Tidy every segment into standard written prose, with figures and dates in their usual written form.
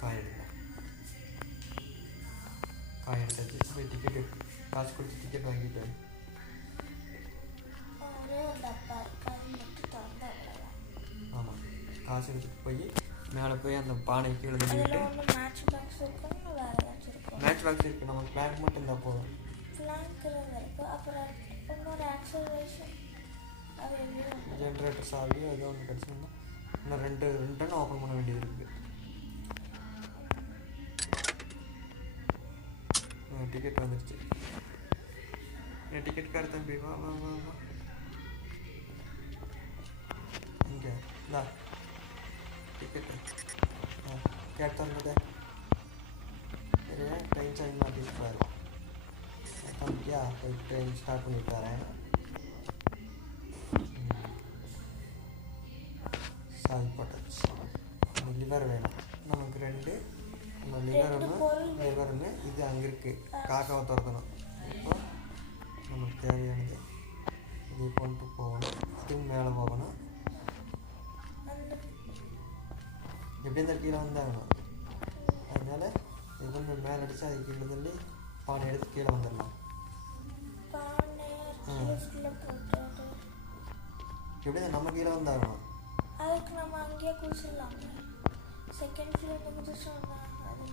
காய் எடுத்தேன். காய் எடுத்தாச்சு. போய் டிக்கெட்டு காசு கொடுத்து டிக்கெட் வாங்கிட்டு ஆமாம் காசு எடுத்துகிட்டு போய் மேலே போய் அந்த பானை கீழே தள்ளிவிட்டு மேட்ச் பாக்ஸ் இருக்குது. நமக்கு பிளாக் மட்டும் இருந்தால் போதும். ஜென்ரேட்டர் சாவி ஏதோ ஒன்று கிடச்சிருந்தா இன்னும் ரெண்டு டன் ஓப்பன் பண்ண வேண்டியது இருக்குது. டிக்கெட் வந்துடுச்சு. என் டிக்கெட் கார் தம்பி வா வா வா வா இங்கே இந்தா டிக்கெட்டு கேட் தந்தது. சரி ட்ரெயின் சார்ஜ் மாட்டிட்டு போயிடலாம். தம்பியா போய் ட்ரெயின் ஸ்டார்ட் பண்ணிட்டு வரேன். சாவி போட்டாச்சு. லிவர் வேணும் நமக்கு 2. நம்ம லிவர் ஒன்று இது அங்கே இருக்குது. காக்காவை திறக்கணும். இப்போ நமக்கு தேவையானது இதை கொண்டு போகணும். இதுவும் மேலே போகணும். எப்படி இருந்தால் கீழே வந்தாகணும். அதனால் இது கொஞ்சம் மேலே அடித்து அது கீழே தள்ளி பானை எடுத்து கீழே வந்துடலாம். எப்படி நம்ம கீழே வந்தாகணும். அதுக்கு நம்ம அங்கேயே குளிச்சிடலாம். செகண்ட் ஃப்ளோர் குதிச்சோம்னா அது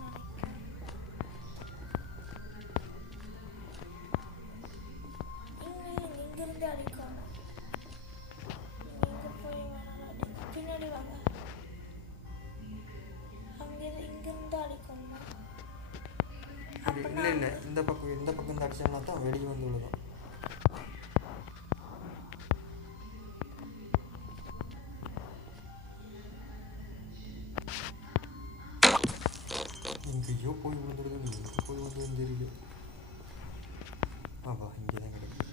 இங்கிருந்து அடிக்கணும். இங்கே போய் வேணாலும் பின்னாடி வாங்க. அங்கே இங்கிருந்து அடிக்கணுமா? இல்லை இந்த பக்கம் இந்த அடிச்சோம்னா தான் வெளியே வந்து விழுகும். எங்கேயோ போய் விழுந்துடுது. நீ எங்கே போய் விழுந்துன்னு தெரியல. ஆப்பா இங்கே தான் கிடைக்கும்.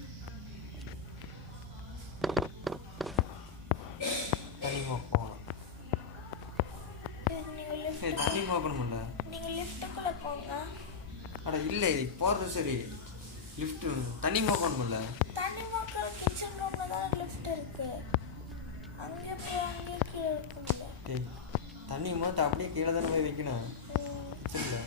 தண்ணி மோப் போகணும். தண்ணி மோப்பணும்ல. நீங்கள் லிஃப்ட்டுக்குள்ளே போங்க. அட இல்லை போகிறது சரி. லிஃப்ட்டு தண்ணி மோப்பணும்ல. தண்ணி மோக்கிற கிச்சன் ரூமில் தான் லிஃப்ட் இருக்குது. அங்கே போய் அங்கே கீழே இருக்கும்ல. தண்ணி மோத்த அப்படியே கீழே தானே போய் வைக்கணும். சரிங்களா